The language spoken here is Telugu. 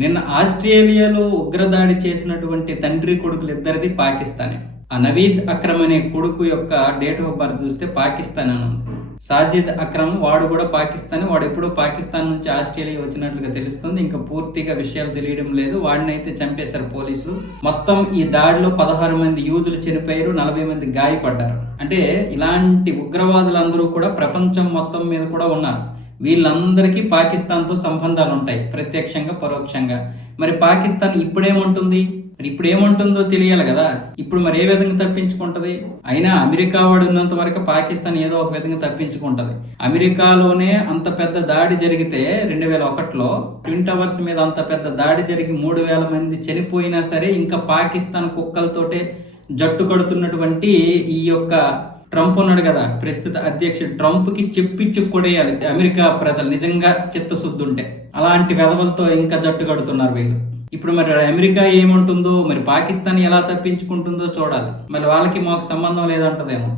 నిన్న ఆస్ట్రేలియాలో ఉగ్రదాడి చేసినటువంటి తండ్రి కొడుకులు ఇద్దరిది పాకిస్తానే. ఆ నవీద్ అక్రమ్ అనే కొడుకు యొక్క డేట్ ఆఫ్ బర్త్ చూస్తే పాకిస్తాన్ అని ఉంది. సాజిద్ అక్రమ్ వాడు కూడా పాకిస్తాన్ వాడు ఎప్పుడో పాకిస్తాన్ నుంచి ఆస్ట్రేలియా వచ్చినట్లుగా తెలుస్తుంది. ఇంకా పూర్తిగా విషయాలు తెలియడం లేదు. వాడిని అయితే చంపేశారు పోలీసులు. మొత్తం ఈ దాడిలో పదహారు మంది యూదులు చనిపోయారు నలభై మంది గాయపడ్డారు. అంటే ఇలాంటి ఉగ్రవాదులందరూ కూడా ప్రపంచం మొత్తం మీద కూడా ఉన్నారు. వీళ్ళందరికీ పాకిస్తాన్తో సంబంధాలు ఉంటాయి ప్రత్యక్షంగా పరోక్షంగా. మరి పాకిస్తాన్ ఇప్పుడేముంటుంది? మరి ఇప్పుడు ఏముంటుందో తెలియాలి కదా. ఇప్పుడు మరి ఏ విధంగా తప్పించుకుంటది? అయినా అమెరికా వాడు ఉన్నంత వరకు పాకిస్తాన్ ఏదో ఒక విధంగా తప్పించుకుంటది. అమెరికాలోనే అంత పెద్ద దాడి జరిగితే రెండు వేల ఒకటిలో ట్విన్ టవర్స్ మీద అంత పెద్ద దాడి జరిగి మూడు వేల మంది చనిపోయినా సరే ఇంకా పాకిస్తాన్ కుక్కలతోటే జట్టు కడుతున్నటువంటి ఈ యొక్క ట్రంప్ ఉన్నాడు కదా ప్రస్తుత అధ్యక్షుడు ట్రంప్కి కి కొడేయాలి అమెరికా ప్రజలు నిజంగా చిత్తశుద్ధి ఉంటే అలాంటి వెధవలతో ఇంకా జట్టు కడుతున్నారు వీళ్ళు. ఇప్పుడు మరి అమెరికా ఏముంటుందో మరి పాకిస్తాన్ ఎలా తప్పించుకుంటుందో చూడాలి. మరి వాళ్ళకి మాకు సంబంధం లేదంటదేమో.